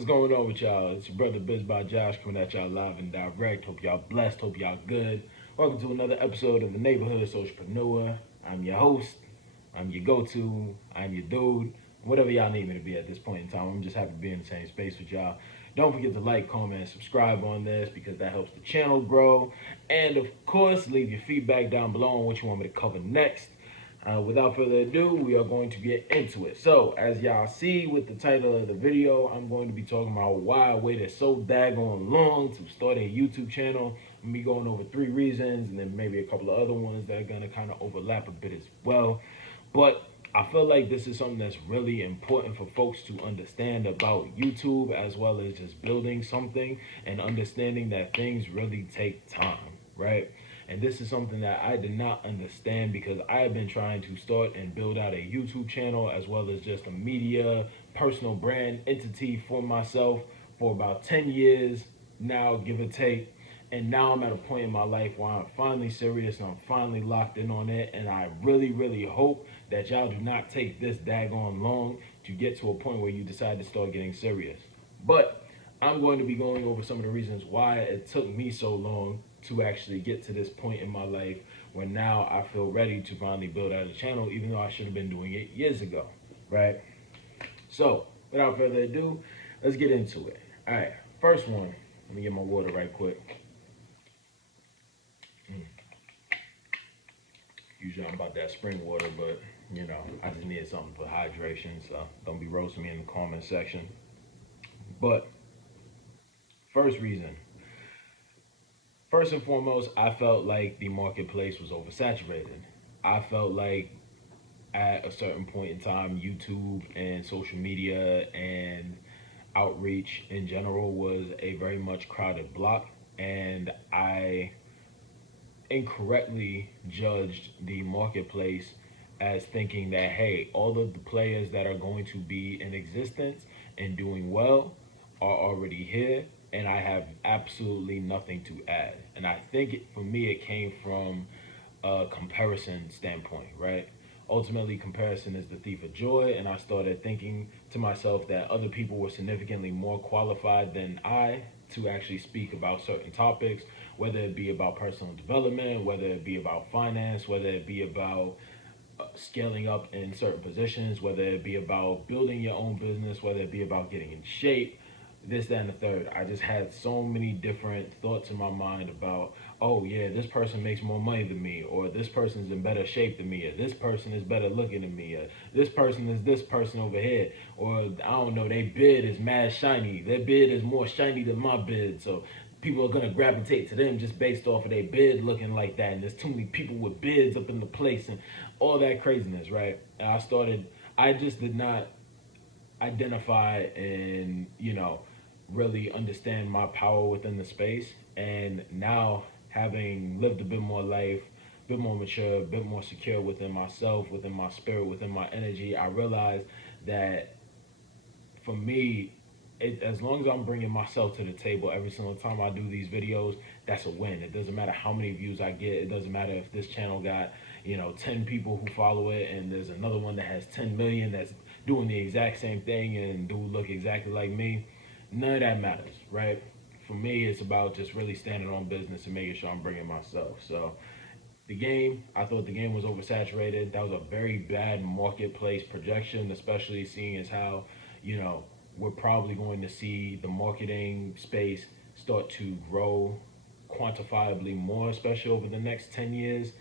What's going on with y'all? It's your brother Biz by Josh coming at y'all live and direct. Hope y'all blessed. Hope y'all good. Welcome to another episode of the Neighborhood Socialpreneur. I'm your host. I'm your go-to. I'm your dude. Whatever y'all need me to be at this point in time. I'm just happy to be in the same space with y'all. Don't forget to like, comment, and subscribe on this because that helps the channel grow. And of course, leave your feedback down below on what you want me to cover next. Without further ado, we are going to get into it. So, as y'all see with the title of the video, I'm going to be talking about why I waited so daggone long to start a YouTube channel. I'm be going over 3 reasons and then maybe a couple of other ones that are going to kind of overlap a bit as well. But I feel like this is something that's really important for folks to understand about YouTube, as well as just building something and understanding that things really take time, right? And this is something that I did not understand because I have been trying to start and build out a YouTube channel as well as just a media, personal brand entity for myself for about 10 years now, give or take. And now I'm at a point in my life where I'm finally serious and I'm finally locked in on it. And I really, really hope that y'all do not take this daggone long to get to a point where you decide to start getting serious. But I'm going to be going over some of the reasons why it took me so long to actually get to this point in my life where now I feel ready to finally build out a channel, even though I should have been doing it years ago, right? So, without further ado, let's get into it. All right, first one, let me get my water right quick. Usually I'm about that spring water, but you know, I just needed something for hydration, so don't be roasting me in the comment section. But first reason, first and foremost, I felt like the marketplace was oversaturated. I felt like at a certain point in time, YouTube and social media and outreach in general was a very much crowded block, and I incorrectly judged the marketplace as thinking that, hey, all of the players that are going to be in existence and doing well are already here, and I have absolutely nothing to add. And I think for me, it came from a comparison standpoint, right? Ultimately, comparison is the thief of joy, and I started thinking to myself that other people were significantly more qualified than I to actually speak about certain topics, whether it be about personal development, whether it be about finance, whether it be about scaling up in certain positions, whether it be about building your own business, whether it be about getting in shape, this, that, and the third. I just had so many different thoughts in my mind about, oh yeah, this person makes more money than me, or this person's in better shape than me, or this person is better looking than me, or this person is this person over here, or I don't know, their bid is mad shiny. Their bid is more shiny than my bid, so people are gonna gravitate to them just based off of their bid looking like that. And there's too many people with bids up in the place and all that craziness, right? And I just did not identify and, really understand my power within the space. And now, having lived a bit more life, a bit more mature, a bit more secure within myself, within my spirit, within my energy, I realized that for me, as long as I'm bringing myself to the table every single time I do these videos, that's a win. It doesn't matter how many views I get. It doesn't matter if this channel got 10 people who follow it and there's another one that has 10 million that's doing the exact same thing and do look exactly like me. None of that matters, right? For me, it's about just really standing on business and making sure I'm bringing myself. So I thought the game was oversaturated. That was a very bad marketplace projection, especially seeing as how, we're probably going to see the marketing space start to grow quantifiably more, especially over the next 10 years,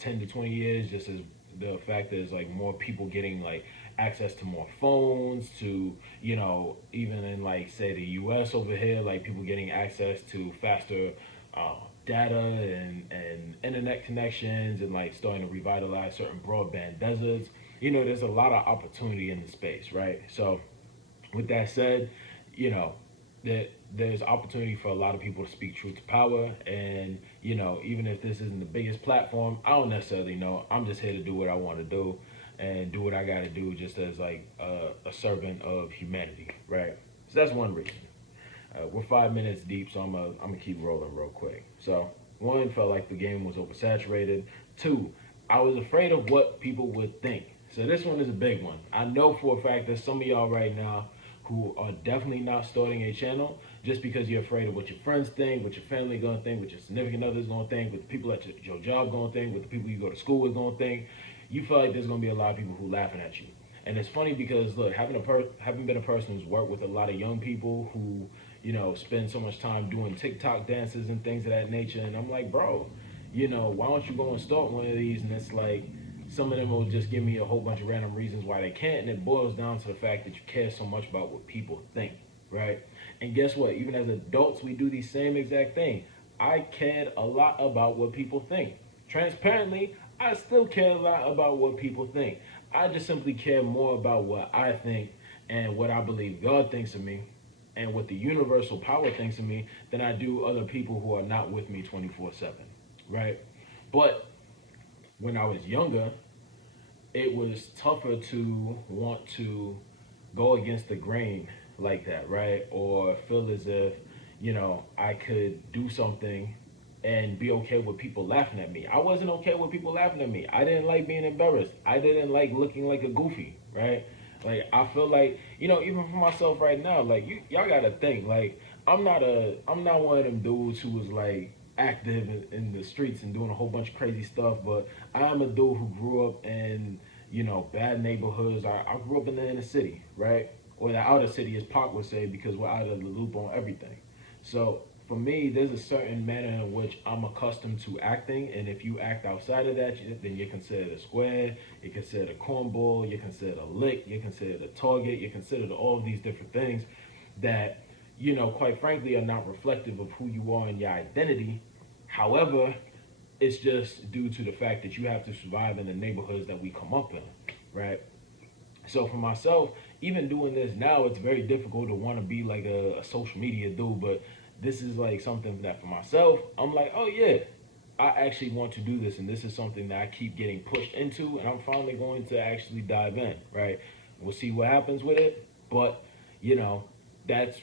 10 to 20 years, just as the fact that there's like more people getting like access to more phones, to even in like say the US over here, like people getting access to faster data and internet connections, and like starting to revitalize certain broadband deserts. There's a lot of opportunity in the space, right? So with that said, that there's opportunity for a lot of people to speak truth to power. And even if this isn't the biggest platform, I don't necessarily know. I'm just here to do what I want to do and do what I got to do, just as like a servant of humanity, right? So that's one reason. We're 5 minutes deep, so I'm gonna keep rolling real quick. So one, felt like the game was oversaturated. Two, I was afraid of what people would think. So this one is a big one. I know for a fact that some of y'all right now who are definitely not starting a channel just because you're afraid of what your friends think, what your family gonna think, what your significant other's gonna think, what the people at your job gonna think, what the people you go to school with gonna think. You feel like there's gonna be a lot of people who laughing at you. And it's funny because look, having been a person who's worked with a lot of young people who, spend so much time doing TikTok dances and things of that nature, and I'm like, bro, why don't you go and start one of these? And it's like some of them will just give me a whole bunch of random reasons why they can't, and it boils down to the fact that you care so much about what people think, right? And guess what? Even as adults, we do the same exact thing. I cared a lot about what people think. Transparently, I still care a lot about what people think. I just simply care more about what I think and what I believe God thinks of me and what the universal power thinks of me than I do other people who are not with me 24/7, right? But when I was younger, it was tougher to want to go against the grain like that, right? Or feel as if, I could do something and be okay with people laughing at me. I wasn't okay with people laughing at me. I didn't like being embarrassed. I didn't like looking like a goofy, right? Like I feel like, even for myself right now, like y'all gotta think, like I'm not one of them dudes who was like active in the streets and doing a whole bunch of crazy stuff, but I am a dude who grew up in, bad neighborhoods. I grew up in the inner city, right? Or the outer city, as Pac would say, because we're out of the loop on everything. So for me, there's a certain manner in which I'm accustomed to acting, and if you act outside of that, then you're considered a square, you're considered a cornball, you're considered a lick, you're considered a target, you're considered all of these different things that, quite frankly, are not reflective of who you are and your identity. However, it's just due to the fact that you have to survive in the neighborhoods that we come up in, right? So for myself, even doing this now, it's very difficult to want to be like a social media dude. But this is like something that for myself, I'm like, oh yeah, I actually want to do this, and this is something that I keep getting pushed into, and I'm finally going to actually dive in. Right? We'll see what happens with it, but you know, that's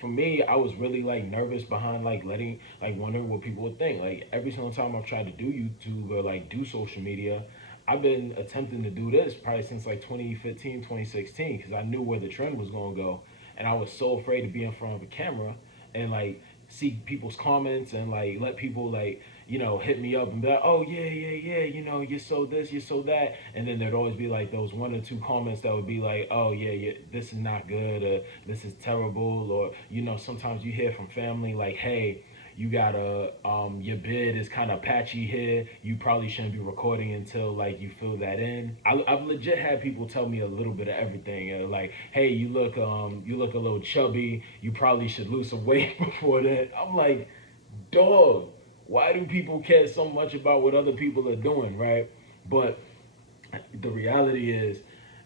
for me. I was really like nervous behind like wondering what people would think. Like every single time I've tried to do YouTube or like do social media, I've been attempting to do this probably since like 2015, 2016, because I knew where the trend was going to go. And I was so afraid to be in front of a camera and like see people's comments and like let people like, hit me up and be like, oh, yeah, yeah, yeah, you're so this, you're so that. And then there'd always be like those one or two comments that would be like, oh, yeah, yeah, this is not good, or this is terrible. Or, sometimes you hear from family like, hey, you gotta your bid is kind of patchy here, you probably shouldn't be recording until like you fill that in. I've legit had people tell me a little bit of everything, like, hey, you look a little chubby, you probably should lose some weight before that. I'm like, dog, why do people care so much about what other people are doing, right? But the reality is,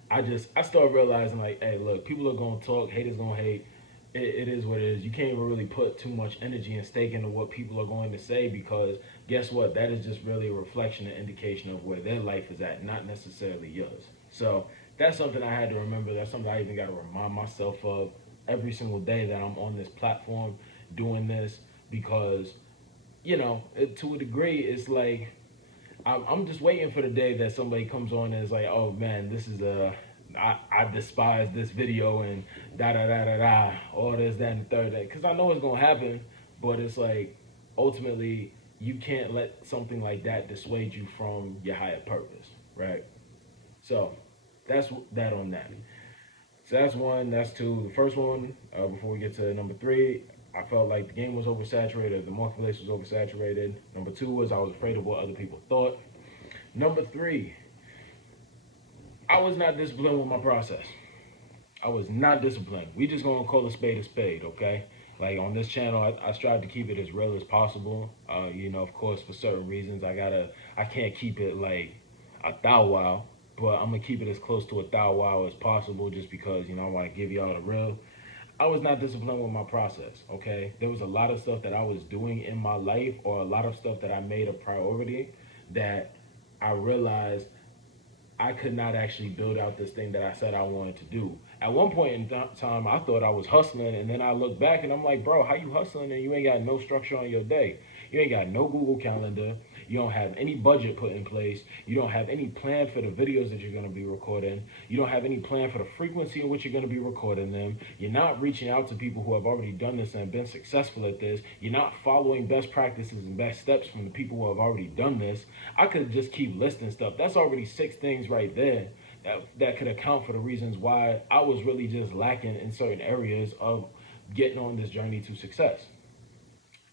I start realizing like, hey, look, people are gonna talk, haters gonna hate. It is what it is. You can't even really put too much energy and stake into what people are going to say, because guess what? That is just really a reflection and indication of where their life is at, not necessarily yours. So that's something I had to remember. That's something I even got to remind myself of every single day that I'm on this platform doing this, because to a degree, it's like I'm just waiting for the day that somebody comes on and is like, oh man, this is I despise this video and da da da da da, all this, that, and the third day. Because I know it's going to happen, but it's like, ultimately, you can't let something like that dissuade you from your higher purpose, right? So, that's that on that. So that's one, that's two. The first one, before we get to number three, I felt like the game was oversaturated, the marketplace was oversaturated. Number two was I was afraid of what other people thought. Number three, I was not disciplined with my process. I was not disciplined. We just gonna call a spade, okay? Like on this channel, I strive to keep it as real as possible. Of course, for certain reasons, I can't keep it like a thou wow, but I'm gonna keep it as close to a thou wow as possible, just because I want to give y'all the real. I was not disciplined with my process, okay? There was a lot of stuff that I was doing in my life, or a lot of stuff that I made a priority, that I realized I could not actually build out this thing that I said I wanted to do. At one point in time, I thought I was hustling, and then I look back and I'm like, bro, how you hustling and you ain't got no structure on your day? You ain't got no Google Calendar. You don't have any budget put in place. You don't have any plan for the videos that you're going to be recording. You don't have any plan for the frequency in which you're going to be recording them. You're not reaching out to people who have already done this and been successful at this. You're not following best practices and best steps from the people who have already done this. I could just keep listing stuff. That's already 6 things right there that could account for the reasons why I was really just lacking in certain areas of getting on this journey to success.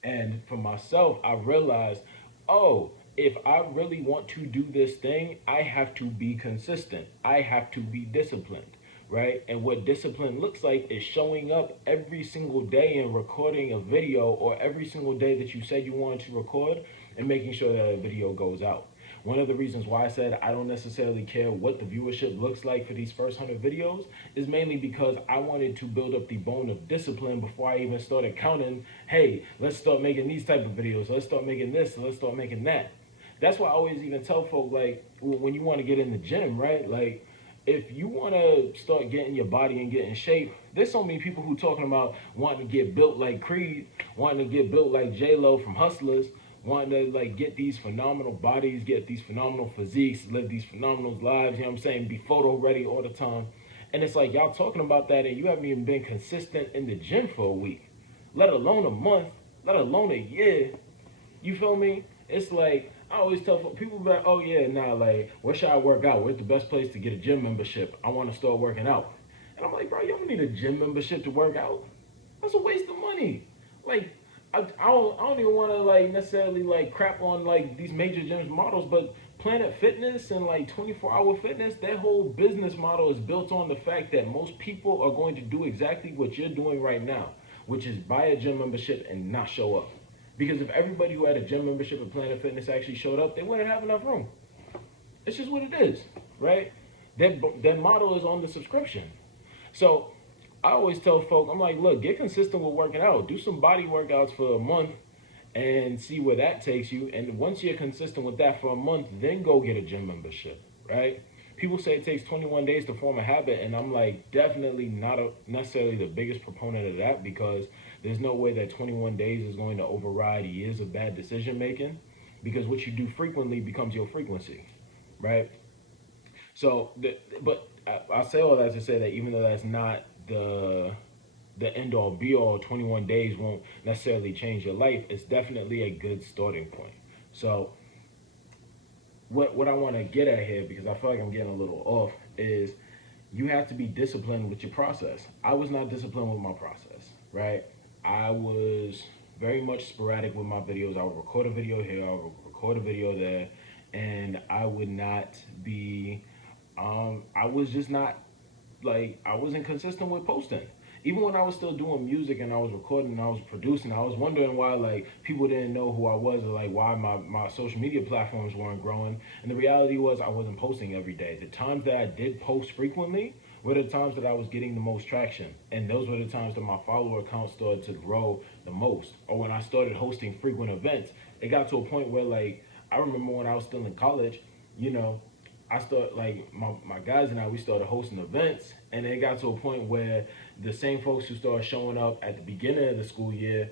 And for myself, I realized, oh, if I really want to do this thing, I have to be consistent. I have to be disciplined, right? And what discipline looks like is showing up every single day and recording a video, or every single day that you said you wanted to record, and making sure that a video goes out. One of the reasons why I said I don't necessarily care what the viewership looks like for these first 100 videos is mainly because I wanted to build up the bone of discipline before I even started counting, hey, let's start making these type of videos, let's start making this, let's start making that. That's why I always even tell folk, like, when you want to get in the gym, right? Like, if you want to start getting your body and get in shape, there's so many people who talking about wanting to get built like Creed, wanting to get built like J-Lo from Hustlers, wanting to like get these phenomenal bodies, get these phenomenal physiques, live these phenomenal lives, you know what I'm saying, be photo ready all the time. And it's like y'all talking about that and you haven't even been consistent in the gym for a week, let alone a month, let alone a year. You feel me? It's like I always tell people about, oh yeah, nah, like where should I work out? Where's the best place to get a gym membership? I want to start working out. And I'm like, bro, you don't need a gym membership to work out. That's a waste of money. Like I don't even want to like necessarily like crap on like these major gyms models, but Planet Fitness and like 24-hour fitness, their whole business model is built on the fact that most people are going to do exactly what you're doing right now, which is buy a gym membership and not show up. Because if everybody who had a gym membership at Planet Fitness actually showed up, they wouldn't have enough room. It's just what it is, right? Their model is on the subscription. So I always tell folk, I'm like, look, get consistent with working out. Do some body workouts for a month and see where that takes you. And once you're consistent with that for a month, then go get a gym membership, right? People say it takes 21 days to form a habit, and I'm like, definitely not necessarily the biggest proponent of that, because there's no way that 21 days is going to override years of bad decision making, because what you do frequently becomes your frequency, right? So, but I say all that to say that even though that's not the end all be all, 21 days won't necessarily change your life. It's definitely a good starting point. So what I want to get at here, because I feel like I'm getting a little off, is you have to be disciplined with your process. I was not disciplined with my process, right? I was very much sporadic with my videos. I would record a video here, I would record a video there, and I would not be I was just not, like, I wasn't consistent with posting. Even when I was still doing music and I was recording and I was producing, I was wondering why like people didn't know who I was, or like why my social media platforms weren't growing. And the reality was I wasn't posting every day. The times that I did post frequently were the times that I was getting the most traction. And those were the times that my follower count started to grow the most. Or when I started hosting frequent events, it got to a point where, like, I remember when I was still in college, you know, I started, like, my guys and I, we started hosting events, and it got to a point where the same folks who started showing up at the beginning of the school year,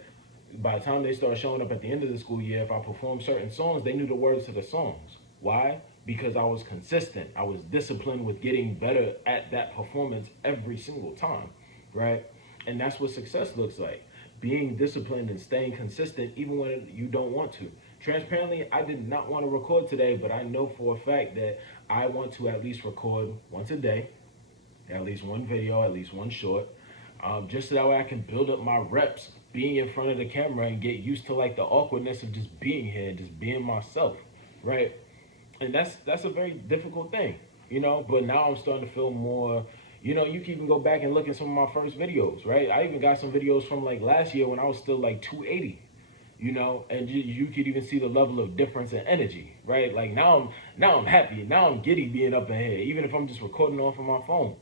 by the time they started showing up at the end of the school year, if I performed certain songs, they knew the words to the songs. Why? Because I was consistent. I was disciplined with getting better at that performance every single time, right? And that's what success looks like. Being disciplined and staying consistent even when you don't want to. Transparently, I did not want to record today, but I know for a fact that I want to at least record once a day, at least one video, at least one short, just so that way I can build up my reps being in front of the camera and get used to like the awkwardness of just being here, just being myself, right? And that's a very difficult thing, you know, but now I'm starting to feel more, you know, you can even go back and look at some of my first videos, right? I even got some videos from like last year when I was still like 280. You know, and you could even see the level of difference in energy, right? Like now I'm happy, now I'm giddy being up in here, even if I'm just recording off of my phone.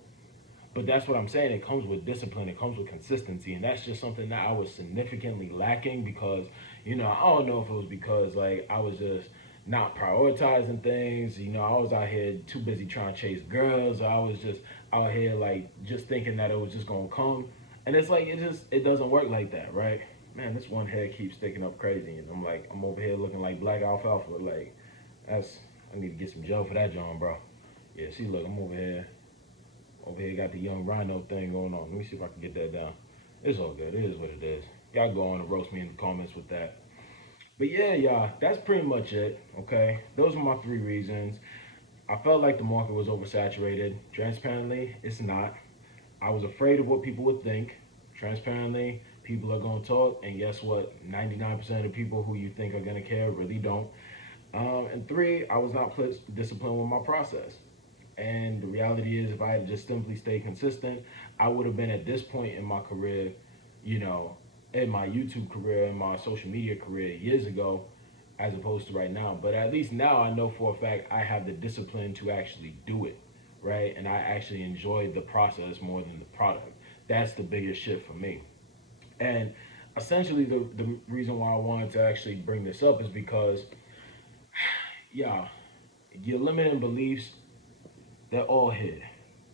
But that's what I'm saying. It comes with discipline. It comes with consistency, and that's just something that I was significantly lacking because, you know, I don't know if it was because like I was just not prioritizing things. You know, I was out here too busy trying to chase girls. Or I was just out here like just thinking that it was just gonna come, and it's like it doesn't work like that, right? man, this one head keeps sticking up crazy, and I'm like, I'm over here looking like black alfalfa. Like, I need to get some gel for that, John, bro. Yeah, see, look, I'm over here. Over here, got the young rhino thing going on. Let me see if I can get that down. It's all good. It is what it is. Y'all go on and roast me in the comments with that. But yeah, y'all, that's pretty much it. Okay, those are my 3 reasons. I felt like the market was oversaturated. Transparently, it's not. I was afraid of what people would think. Transparently, people are going to talk, and guess what? 99% of the people who you think are going to care really don't. And 3, I was not disciplined with my process. And the reality is, if I had just simply stayed consistent, I would have been at this point in my career, you know, in my YouTube career, in my social media career years ago, as opposed to right now. But at least now I know for a fact I have the discipline to actually do it, right? And I actually enjoy the process more than the product. That's the biggest shift for me. And essentially, the reason why I wanted to actually bring this up is because, yeah, your limiting beliefs, they're all here.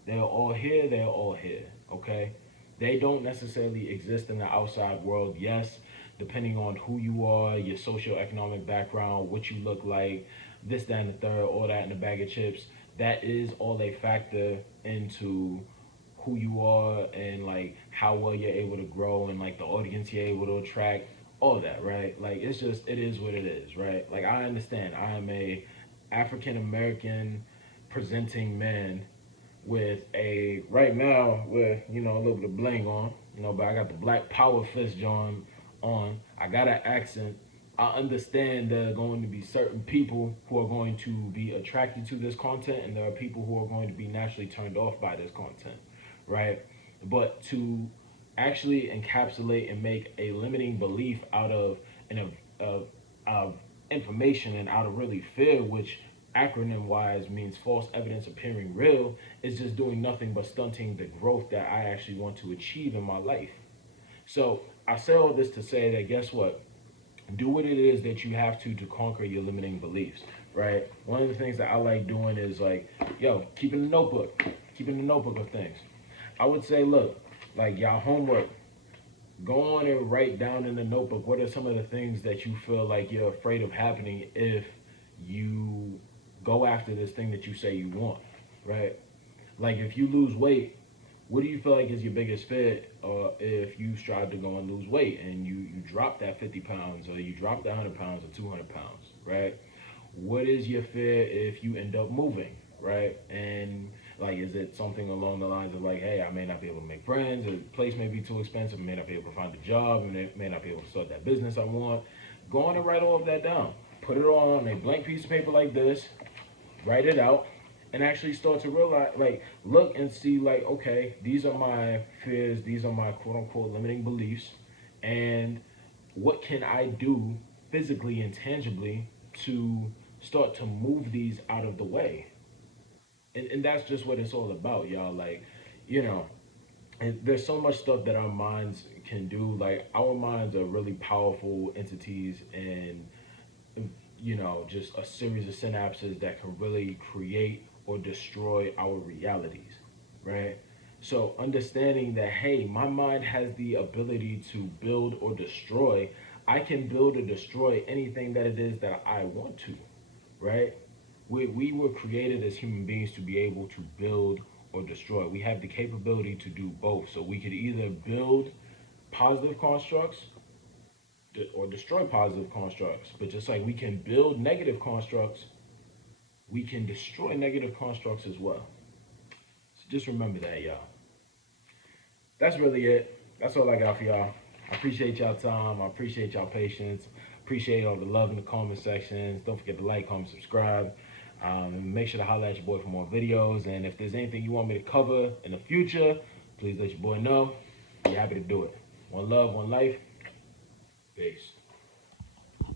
They're all here. They're all here. Okay? They don't necessarily exist in the outside world. Yes, depending on who you are, your socioeconomic background, what you look like, this, that, and the third, all that in a bag of chips. That is all a factor into who you are and like how well you're able to grow and like the audience you're able to attract. All that, right? Like it's just it is what it is, right? Like I understand. I am a African American presenting man with a right now with a little bit of bling on, but I got the black power fist John on. I got an accent. I understand there are going to be certain people who are going to be attracted to this content, and there are people who are going to be naturally turned off by this content, right? But to actually encapsulate and make a limiting belief out of of information and out of really fear, which acronym wise means false evidence appearing real, is just doing nothing but stunting the growth that I actually want to achieve in my life. So I say all this to say that guess what? Do what it is that you have to conquer your limiting beliefs, right? One of the things that I like doing is like, yo, keeping the notebook of things. I would say, look, like y'all homework, go on and write down in the notebook what are some of the things that you feel like you're afraid of happening if you go after this thing that you say you want, right? Like if you lose weight, what do you feel like is your biggest fear if you strive to go and lose weight and you drop that 50 pounds or you drop that 100 pounds or 200 pounds, right? What is your fear if you end up moving, right? And like, is it something along the lines of like, hey, I may not be able to make friends, the place may be too expensive, I may not be able to find a job, and may not be able to start that business I want. Go on and write all of that down. Put it all on a blank piece of paper like this, write it out, and actually start to realize, like, look and see, like, okay, these are my fears, these are my quote unquote limiting beliefs, and what can I do physically and tangibly to start to move these out of the way? And that's just what it's all about, y'all. Like, you know, and there's so much stuff that our minds can do. Like, our minds are really powerful entities, and just a series of synapses that can really create or destroy our realities, right? So understanding that, hey, my mind has the ability to build or destroy. I can build or destroy anything that it is that I want to, right? We were created as human beings to be able to build or destroy. We have the capability to do both. So we could either build positive constructs or destroy positive constructs. But just like we can build negative constructs, we can destroy negative constructs as well. So just remember that, y'all. That's really it. That's all I got for y'all. I appreciate y'all time. I appreciate y'all patience. Appreciate all the love in the comment sections. Don't forget to like, comment, subscribe. And make sure to holler at your boy for more videos. And if there's anything you want me to cover in the future, please let your boy know. Be happy to do it. One love, one life. Peace.